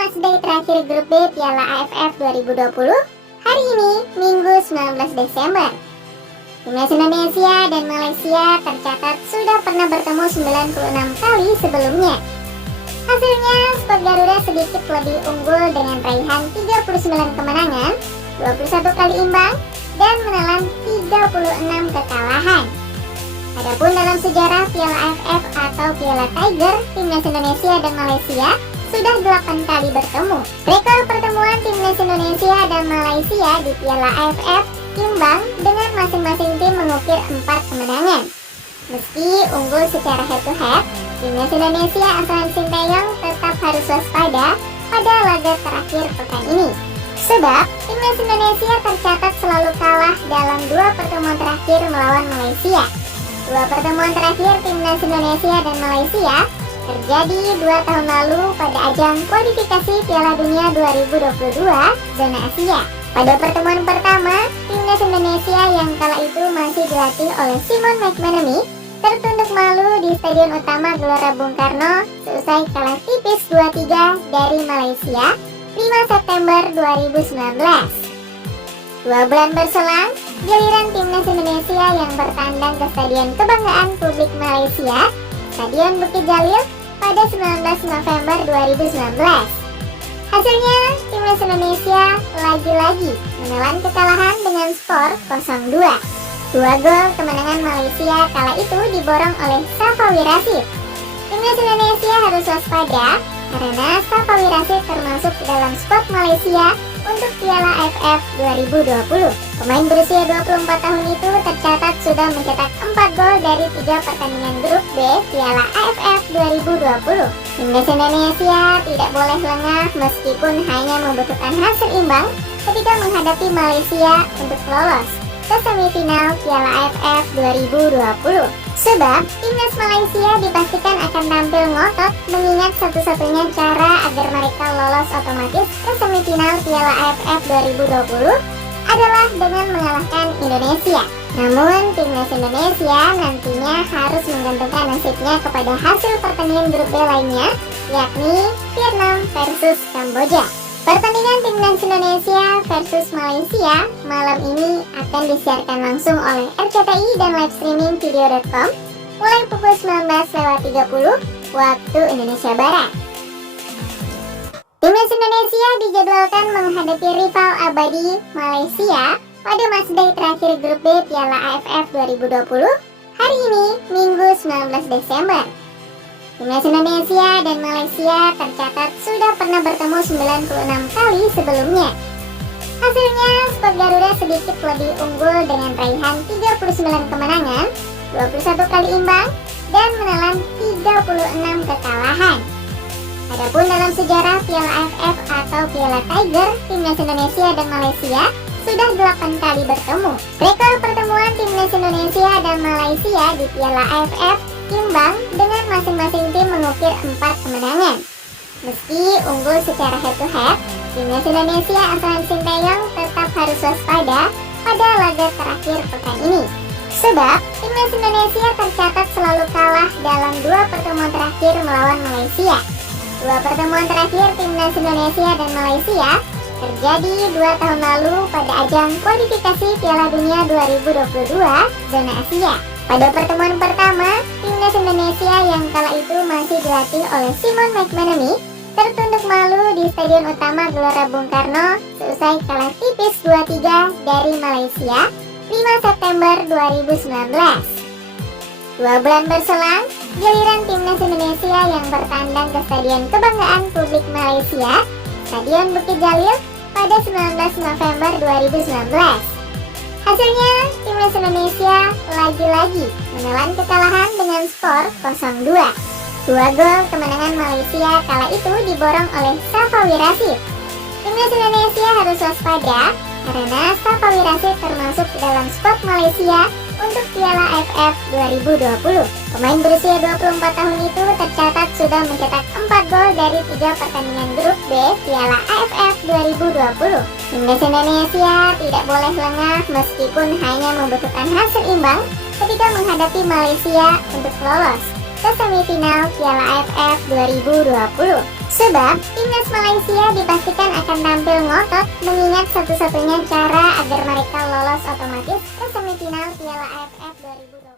matchday terakhir grup B Piala AFF 2020 hari ini, Minggu 19 Desember. Timnas Indonesia dan Malaysia tercatat sudah pernah bertemu 96 kali sebelumnya. Hasilnya, skuad Garuda sedikit lebih unggul dengan raihan 39 kemenangan, 21 kali imbang, dan menelan 36 kekalahan. Adapun dalam sejarah Piala AFF atau Piala Tiger, Timnas Indonesia dan Malaysia sudah 8 kali bertemu. Rekor pertemuan Timnas Indonesia dan Malaysia di Piala AFF imbang dengan masing-masing tim mengukir 4 kemenangan. Meski unggul secara head-to-head, Timnas Indonesia asuhan Sinteyong tetap harus waspada pada laga terakhir pekan ini. Sebab, Timnas Indonesia tercatat selalu kalah dalam 2 pertemuan terakhir melawan Malaysia. 2 pertemuan terakhir Timnas Indonesia dan Malaysia terjadi 2 tahun lalu pada ajang kualifikasi Piala Dunia 2022 zona Asia. Pada pertemuan pertama, Timnas Indonesia yang kala itu masih dilatih oleh Simon McManamy tertunduk malu di Stadion Utama Gelora Bung Karno seusai kalah tipis 2-3 dari Malaysia 5 September 2019. 2 bulan berselang, giliran Timnas Indonesia yang bertandang ke Stadion Kebanggaan Publik Malaysia, Stadion Bukit Jalil pada 19 November 2019. Hasilnya, Timnas Indonesia lagi-lagi menelan kekalahan dengan skor 0-2. 2 gol kemenangan Malaysia kala itu diborong oleh Safawi Rashid. Timnas Indonesia harus waspada karena Safawi Rashid termasuk dalam skuad Malaysia untuk Piala AFF 2020. Pemain berusia 24 tahun itu tercatat sudah mencetak 4 gol dari 3 pertandingan grup B Piala AFF 2020. Timnas Indonesia tidak boleh lengah meskipun hanya membutuhkan hasil imbang ketika menghadapi Malaysia untuk lolos ke semifinal Piala AFF 2020. Sebab, Timnas Malaysia dipastikan akan tampil ngotot mengingat satu-satunya cara agar mereka lolos otomatis ke semifinal Piala AFF 2020 adalah dengan mengalahkan Indonesia. Namun, Timnas Indonesia nantinya harus menggantungkan nasibnya kepada hasil pertandingan grup B lainnya, yakni Vietnam versus Kamboja. Pertandingan Timnas Indonesia versus Malaysia malam ini akan disiarkan langsung oleh RCTI dan live streaming video.com mulai pukul 19.30 waktu Indonesia Barat. Timnas Indonesia dijadwalkan menghadapi rival abadi Malaysia pada matchday terakhir grup B Piala AFF 2020 hari ini, Minggu 19 Desember. Timnas Indonesia dan Malaysia tercatat sudah pernah bertemu 96 kali sebelumnya. Hasilnya, skuad Garuda sedikit lebih unggul dengan raihan 39 kemenangan, 21 kali imbang, dan menelan 36 kekalahan. Adapun dalam sejarah Piala AFF atau Piala Tiger, Timnas Indonesia dan Malaysia sudah 8 kali bertemu. Rekor pertemuan Timnas Indonesia dan Malaysia di Piala AFF imbang dengan masing-masing tim mengukir 4 kemenangan. Meski unggul secara head-to-head, Timnas Indonesia asuhan Sinteyong tetap harus waspada pada laga terakhir pekan ini. Sebab, Timnas Indonesia tercatat selalu kalah dalam 2 pertemuan terakhir melawan Malaysia. 2 pertemuan terakhir Timnas Indonesia dan Malaysia terjadi 2 tahun lalu pada ajang kualifikasi Piala Dunia 2022 zona Asia. Pada pertemuan pertama, Timnas Indonesia yang kala itu masih dilatih oleh Simon McManamy tertunduk malu di Stadion Utama Gelora Bung Karno seusai kalah tipis 2-3 dari Malaysia 5 September 2019. 2 bulan berselang, giliran Timnas Indonesia yang bertandang ke Stadion Kebanggaan Publik Malaysia, Stadion Bukit Jalil pada 19 November 2019. Hasilnya, Timnas Indonesia lagi-lagi menelan kekalahan dengan skor 0-2. 2 gol kemenangan Malaysia kala itu diborong oleh Safawi Rashid. Timnas Indonesia harus waspada karena Safawi Rashid termasuk dalam skuad Malaysia untuk Piala AFF 2020. Pemain berusia 24 tahun itu tercatat sudah mencetak 4 gol dari 3 pertandingan grup B Piala AFF 2020. Timnas Indonesia tidak boleh lengah meskipun hanya membutuhkan hasil imbang ketika menghadapi Malaysia untuk lolos ke semifinal Piala AFF 2020. Sebab timnas Malaysia dipastikan akan tampil ngotot mengingat satu-satunya cara agar mereka lolos otomatis ke semifinal Piala AFF 2020.